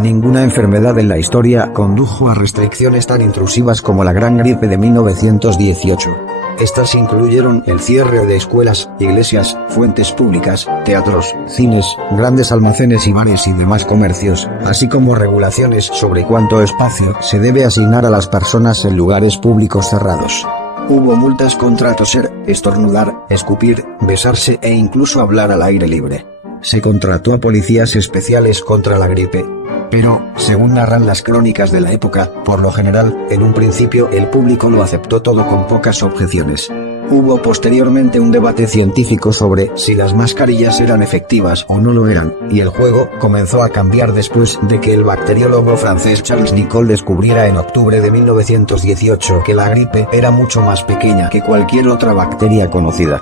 Ninguna enfermedad en la historia condujo a restricciones tan intrusivas como la Gran Gripe de 1918. Estas incluyeron el cierre de escuelas, iglesias, fuentes públicas, teatros, cines, grandes almacenes y bares y demás comercios, así como regulaciones sobre cuánto espacio se debe asignar a las personas en lugares públicos cerrados. Hubo multas contra toser, estornudar, escupir, besarse e incluso hablar al aire libre. Se contrató a policías especiales contra la gripe. Pero, según narran las crónicas de la época, por lo general, en un principio el público lo aceptó todo con pocas objeciones. Hubo posteriormente un debate científico sobre si las mascarillas eran efectivas o no lo eran, y el juego comenzó a cambiar después de que el bacteriólogo francés Charles Nicolle descubriera en octubre de 1918 que la gripe era mucho más pequeña que cualquier otra bacteria conocida.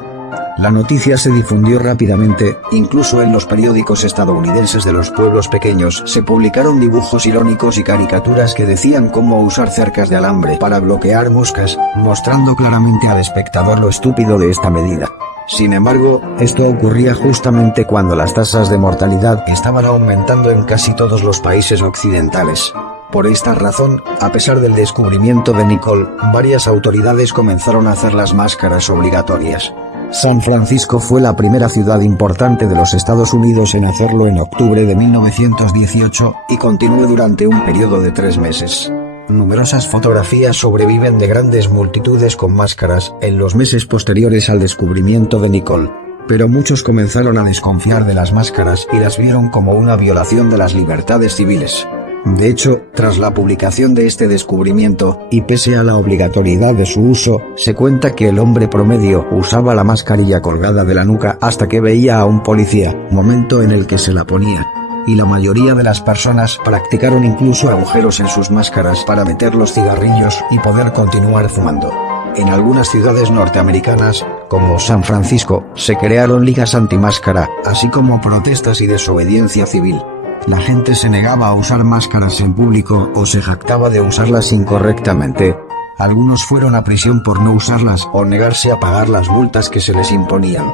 La noticia se difundió rápidamente, incluso en los periódicos estadounidenses de los pueblos pequeños se publicaron dibujos irónicos y caricaturas que decían cómo usar cercas de alambre para bloquear moscas, mostrando claramente al espectador lo estúpido de esta medida. Sin embargo, esto ocurría justamente cuando las tasas de mortalidad estaban aumentando en casi todos los países occidentales. Por esta razón, a pesar del descubrimiento de Nicolle, varias autoridades comenzaron a hacer las máscaras obligatorias. San Francisco fue la primera ciudad importante de los Estados Unidos en hacerlo en octubre de 1918, y continuó durante un periodo de 3 meses. Numerosas fotografías sobreviven de grandes multitudes con máscaras en los meses posteriores al descubrimiento de Nicolle. Pero muchos comenzaron a desconfiar de las máscaras y las vieron como una violación de las libertades civiles. De hecho, tras la publicación de este descubrimiento, y pese a la obligatoriedad de su uso, se cuenta que el hombre promedio usaba la mascarilla colgada de la nuca hasta que veía a un policía, momento en el que se la ponía. Y la mayoría de las personas practicaron incluso agujeros en sus máscaras para meter los cigarrillos y poder continuar fumando. En algunas ciudades norteamericanas, como San Francisco, se crearon ligas antimáscara, así como protestas y desobediencia civil. La gente se negaba a usar máscaras en público o se jactaba de usarlas incorrectamente. Algunos fueron a prisión por no usarlas o negarse a pagar las multas que se les imponían.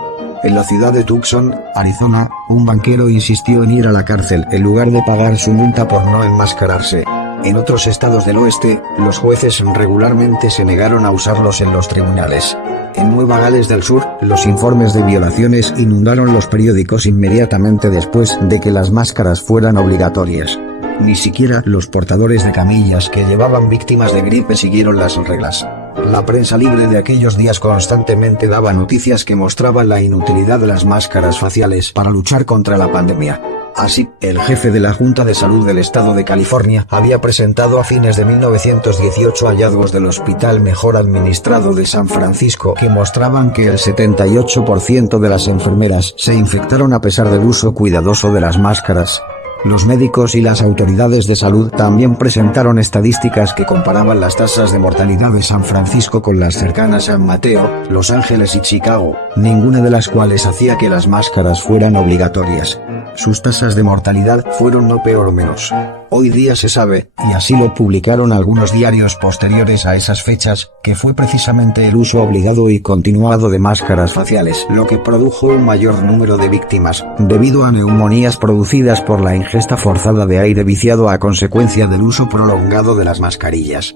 En la ciudad de Tucson, Arizona, un banquero insistió en ir a la cárcel en lugar de pagar su multa por no enmascararse. En otros estados del oeste, los jueces regularmente se negaron a usarlos en los tribunales. En Nueva Gales del Sur, los informes de violaciones inundaron los periódicos inmediatamente después de que las máscaras fueran obligatorias. Ni siquiera los portadores de camillas que llevaban víctimas de gripe siguieron las reglas. La prensa libre de aquellos días constantemente daba noticias que mostraban la inutilidad de las máscaras faciales para luchar contra la pandemia. Así, el jefe de la Junta de Salud del Estado de California había presentado a fines de 1918 hallazgos del Hospital Mejor Administrado de San Francisco que mostraban que el 78% de las enfermeras se infectaron a pesar del uso cuidadoso de las máscaras. Los médicos y las autoridades de salud también presentaron estadísticas que comparaban las tasas de mortalidad de San Francisco con las cercanas San Mateo, Los Ángeles y Chicago, ninguna de las cuales hacía que las máscaras fueran obligatorias. Sus tasas de mortalidad fueron no peor o menos. Hoy día se sabe, y así lo publicaron algunos diarios posteriores a esas fechas, que fue precisamente el uso obligado y continuado de máscaras faciales lo que produjo un mayor número de víctimas, debido a neumonías producidas por la ingesta forzada de aire viciado a consecuencia del uso prolongado de las mascarillas.